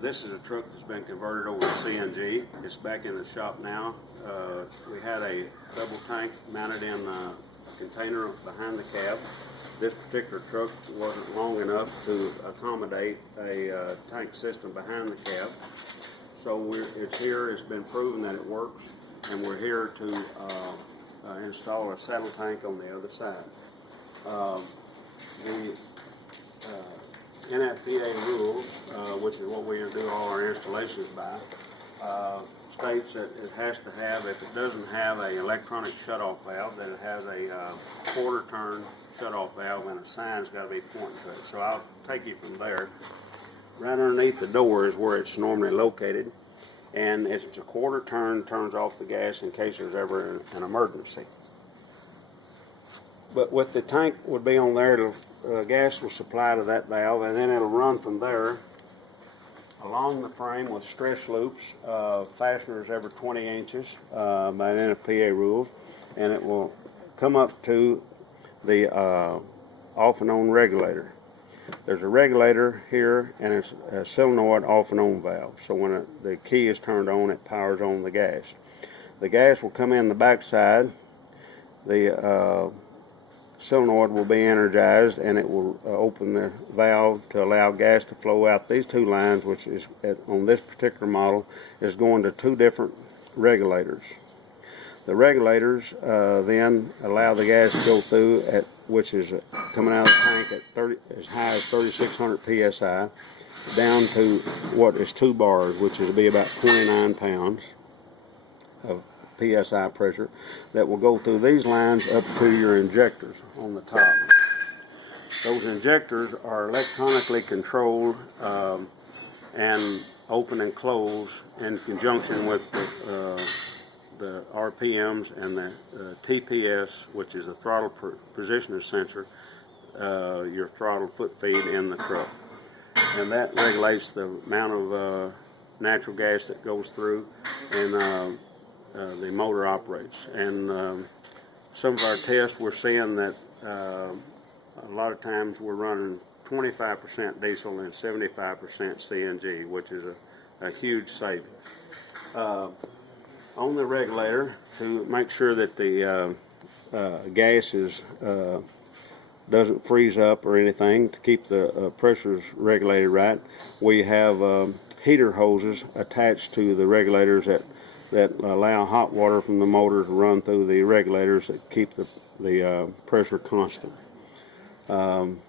This is a truck that's been converted over to CNG. It's back in the shop now. We had a double tank mounted in a container behind the cab. This particular truck wasn't long enough to accommodate a tank system behind the cab. So it's here, it's been proven that it works, and we're here to install a saddle tank on the other side. The NFPA rules, which is what we do all our installations by, states that it has to have, if it doesn't have an electronic shutoff valve, that it has a quarter turn shutoff valve, and a sign's got to be pointing to it. So I'll take you from there. Right underneath the door is where it's normally located, and it's a quarter turn, turns off the gas in case there's ever an emergency. But with the tank would be on there, gas will supply to that valve, and then it'll run from there along the frame with stretch loops, fasteners every 20 inches by NFPA rules, and it will come up to the off and on regulator. There's a regulator here, and it's a solenoid off and on valve. So when the key is turned on, it powers on the gas. The gas will come in the back side. The solenoid will be energized, and it will open the valve to allow gas to flow out these two lines, which is on this particular model is going to two different regulators. The regulators then allow the gas to go through which is coming out of the tank at as high as 3,600 psi down to what is 2 bars, which is be about 29 pounds of psi pressure, that will go through these lines up to your injectors on the top. Those injectors are electronically controlled and open and close in conjunction with the RPMs and the TPS, which is a throttle positioner sensor, your throttle foot feed in the truck. And that regulates the amount of natural gas that goes through, and the motor operates. And some of our tests, we're seeing that a lot of times we're running 25% diesel and 75% CNG, which is a huge savings. On the regulator, to make sure that the gas doesn't freeze up or anything, to keep the pressures regulated right, we have heater hoses attached to the regulators that allow hot water from the motor to run through the regulators that keep the pressure constant. And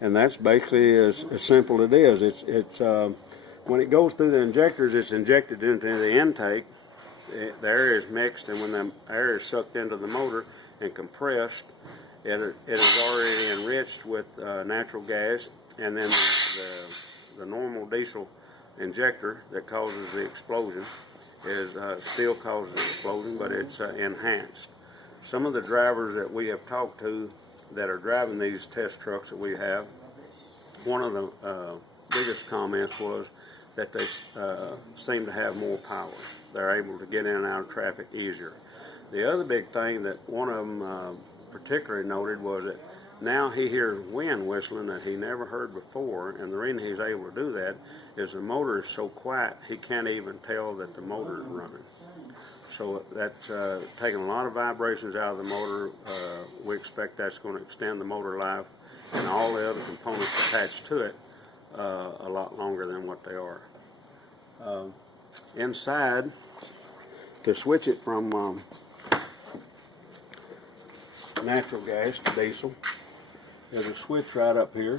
that's basically as simple as it is. It's when it goes through the injectors, it's injected into the intake. The air is mixed, and when the air is sucked into the motor and compressed, it is already enriched with natural gas, and then the normal diesel injector that causes the explosion still causes the explosion, but it's enhanced. Some of the drivers that we have talked to that are driving these test trucks that we have, one of the biggest comments was that they seem to have more power. They're able to get in and out of traffic easier. The other big thing that one of them particularly noted was that now he hears wind whistling that he never heard before, and the reason he's able to do that is the motor is so quiet he can't even tell that the motor is running. So that's taking a lot of vibrations out of the motor. We expect that's going to extend the motor life and all the other components attached to it a lot longer than what they are. Inside, to switch it from natural gas to diesel, there's a switch right up here.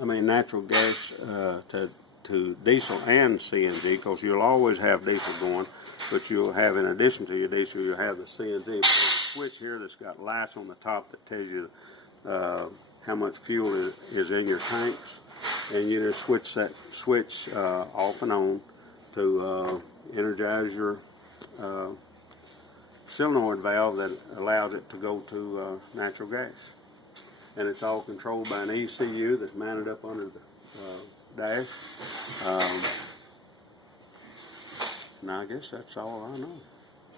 I mean natural gas to diesel and CNG, because you'll always have diesel going, but you'll have, in addition to your diesel, you'll have the CNG. There's a switch here that's got lights on the top that tells you how much fuel is in your tanks, and you just switch that switch off and on to energize your solenoid valve that allows it to go to natural gas. And it's all controlled by an ECU that's mounted up under the dash. And I guess that's all I know.